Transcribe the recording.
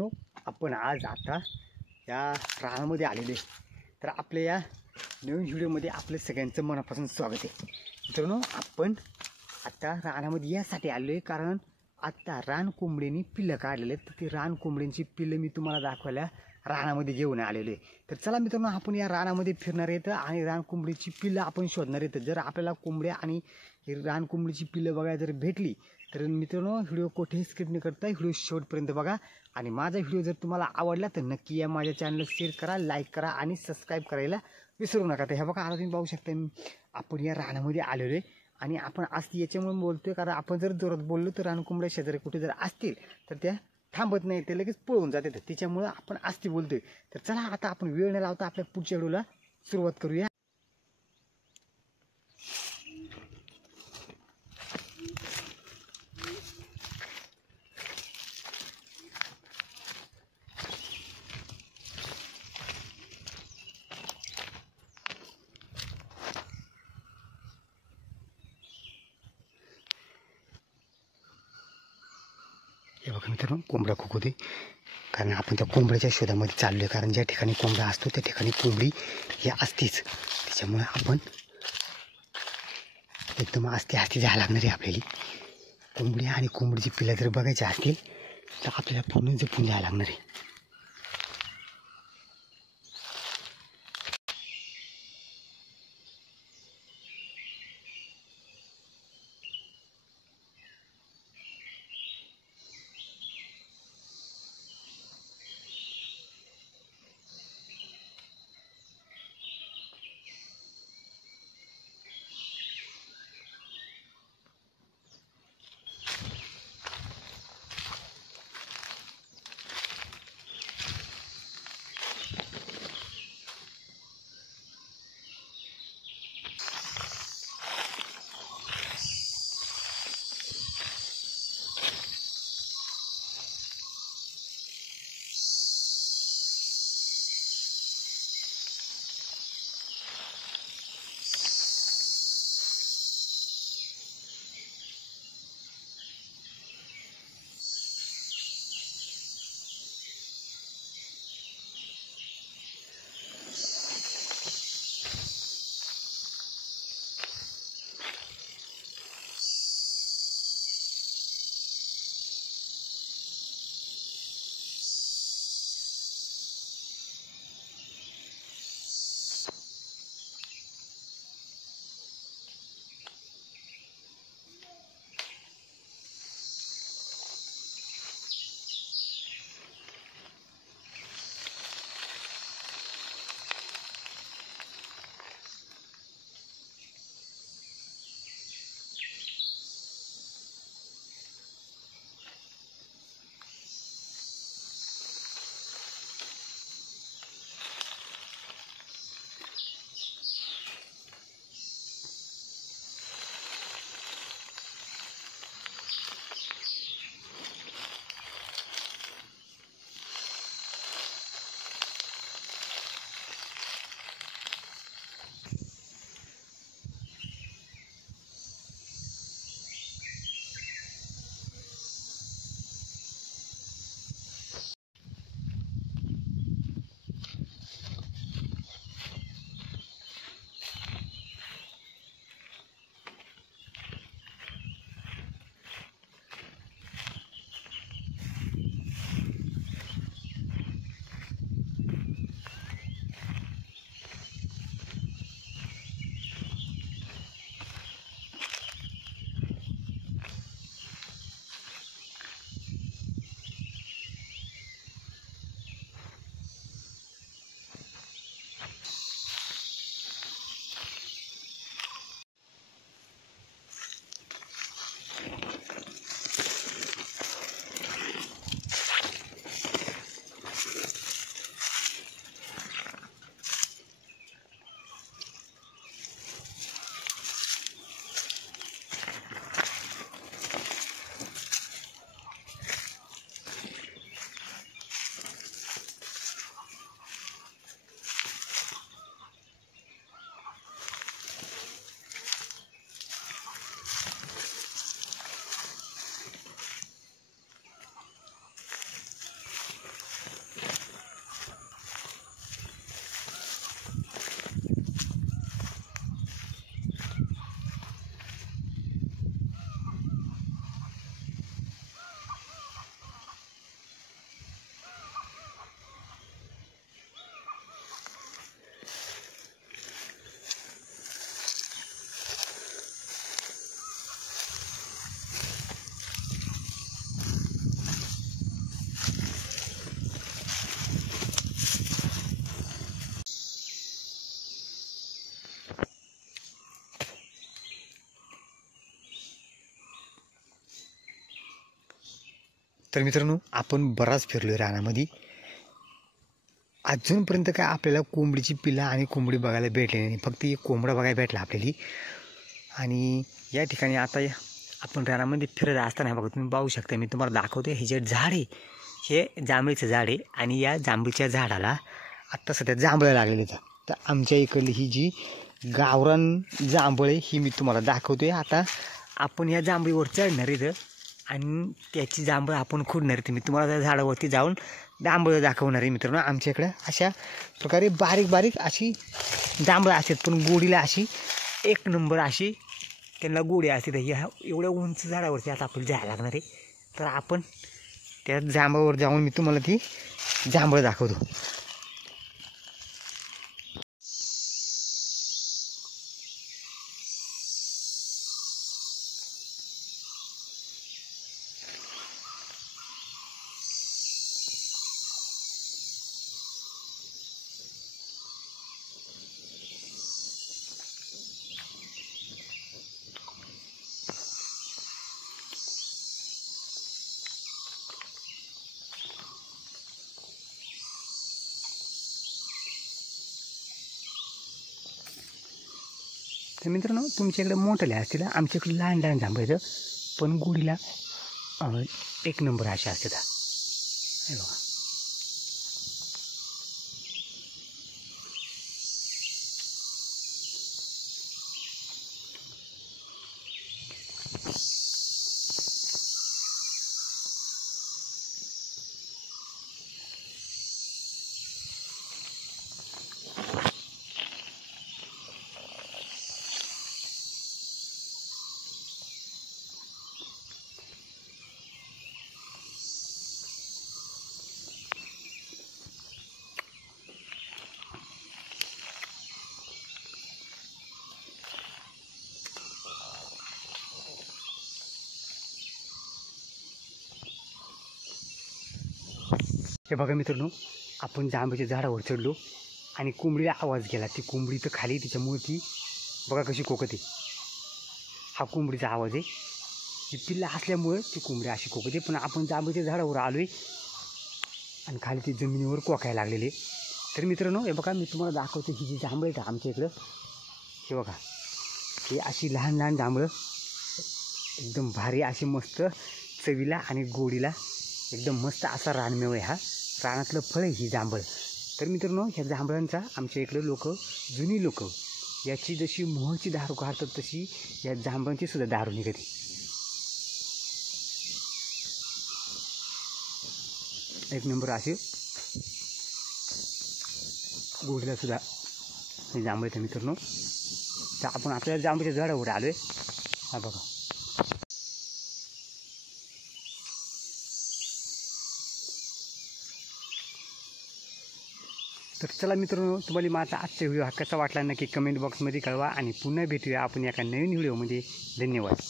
आपण आज आता या रानामध्ये आलेलो आहे. तर आपल्या या नवीन व्हिडिओमध्ये आपलं सगळ्यांचं मनापासून स्वागत आहे. मित्रांनो, आपण आता रानामध्ये यासाठी आलो आहे कारण आता रान कोंबडीने पिल्लं काढलेले आहेत. तर ती रान कोंबडींची पिल्लं मी तुम्हाला दाखवायला रानामध्ये घेऊन आलेलो आहे. तर चला मित्रांनो, आपण या रानामध्ये फिरणार आहेत आणि रान कोंबडीची पिल्लं आपण शोधणार आहेत. जर आपल्याला कोंबड्या आणि रान कोंबडीची पिल्लं बघायला जर भेटली तर मित्रांनो, व्हिडिओ कुठेही स्किप न करता व्हिडिओ शेवटपर्यंत बघा. आणि माझा व्हिडिओ जर तुम्हाला आवडला तर नक्की या माझ्या चॅनलला शेअर करा, लाईक करा आणि सबस्क्राईब करायला विसरू नका. तर हे बघा, आता तुम्ही पाहू शकता आपण या रानामध्ये आलेलो आहे आणि आपण आज याच्यामुळे बोलतोय कारण आपण जर जोरात बोललो तर रानकोंबड्या शेजारी कुठे जर असतील तर त्या थांबत नाही, ते लगेच पळून जाते. त्याच्यामुळं आपण आस्ती बोलतोय. तर चला आता आपण वेळ न लावता आपल्या पुढच्या व्हिडिओला सुरुवात करूया. हे बघा मित्रांनो, कोंबडा खोकते कारण आपण त्या कोंबड्याच्या शोधामध्ये चाललो आहे. कारण ज्या ठिकाणी कोंबडा असतो त्या ठिकाणी कोंबडी ही असतेच. त्याच्यामुळे आपण एकदम आस्ते जायला लागणार आहे. आपल्याला कोंबडी आणि कोंबडीची पिल्लं जर बघायची असतील तर आपल्याला पूर्ण जपून जायला लागणार आहे. तर मित्रांनो आपण बराच फिरलो रानामध्ये, अजूनपर्यंत काय आपल्याला कोंबडीची पिल्लं आणि कोंबडी बघायला भेटली नाही, फक्त एक कोंबडा बघायला भेटला आपल्याला. आणि या ठिकाणी आता आपण रानामध्ये फिरत असताना बघा तुम्ही पाहू शकता, मी तुम्हाला दाखवतो. हे जे झाड आहे हे जांभळीचं झाड आहे आणि या जांभळीच्या झाडाला आत्ता सध्या जांभळं लागलेली आहेत. तर आमच्या इकडली ही जी गावरान जांभळ आहे ही मी तुम्हाला दाखवतोय. आता आपण या जांभळीवर चढणार आहे आणि त्याची जांभळं आपण खुडणार आहे. मी तुम्हाला त्या झाडावरती जाऊन जांभळं दाखवणार आहे मित्रांनो. आमच्या इकडं अशा प्रकारे बारीक बारीक अशी जांभळं असतात, पण गोडीला अशी एक नंबर अशी त्यांना गोडी असते. ह्या एवढ्या उंच झाडावरती आता आपल्याला जायला लागणार आहे. तर आपण त्या जांभळावर जाऊन मी तुम्हाला ती जांभळं दाखवतो. तर मित्रांनो तुमच्याकडे मोठले असतील, आमच्याकडे लहान लहान जांभळं पण गोडीला एक नंबर अशा असतात. हे बघा हे बघा मित्रांनो, आपण जांभळीच्या झाडावर चढलो आणि कोंबडीला आवाज गेला. ती कोंबडी तर खाली, तिच्यामुळे ती बघा कशी कोकते. हा कोंबडीचा आवाज आहे. ती पिल्ला असल्यामुळे ती कोंबडी अशी कोकते. पण आपण जांभळीच्या झाडावर आलो आहे आणि खाली ती जमिनीवर कोकायला लागलेली. तर मित्रांनो हे बघा, मी तुम्हाला दाखवतो. ही जी जांभळं आहेत आमच्या इकडं, हे बघा, ही अशी लहान लहान जांभळं एकदम भारी अशी मस्त चवीला आणि गोडीला एकदम मस्त असा रानमेवा आहे. हा रानातलं फळ आहे ही जांभळ. तर मित्रांनो ह्या जांभळांचा आमच्या इकडे लोक, जुनी लोक, याची जशी मोहची दारू काढतात तशी या जांभळांची सुद्धा दारू निघते. एक नंबर असे गोडीला सुद्धा हे जांभळ आहे मित्रांनो. तर आपण आपल्या जांभळीच्या झाडावर आलो आहे. हा बघा, तर चला मित्रांनो, तुम्हाला माझा आजचा व्हिडिओ हा कसा वाटला नक्की कमेंट बॉक्समध्ये कळवा आणि पुन्हा भेटूया आपण एका नवीन व्हिडिओमध्ये. धन्यवाद.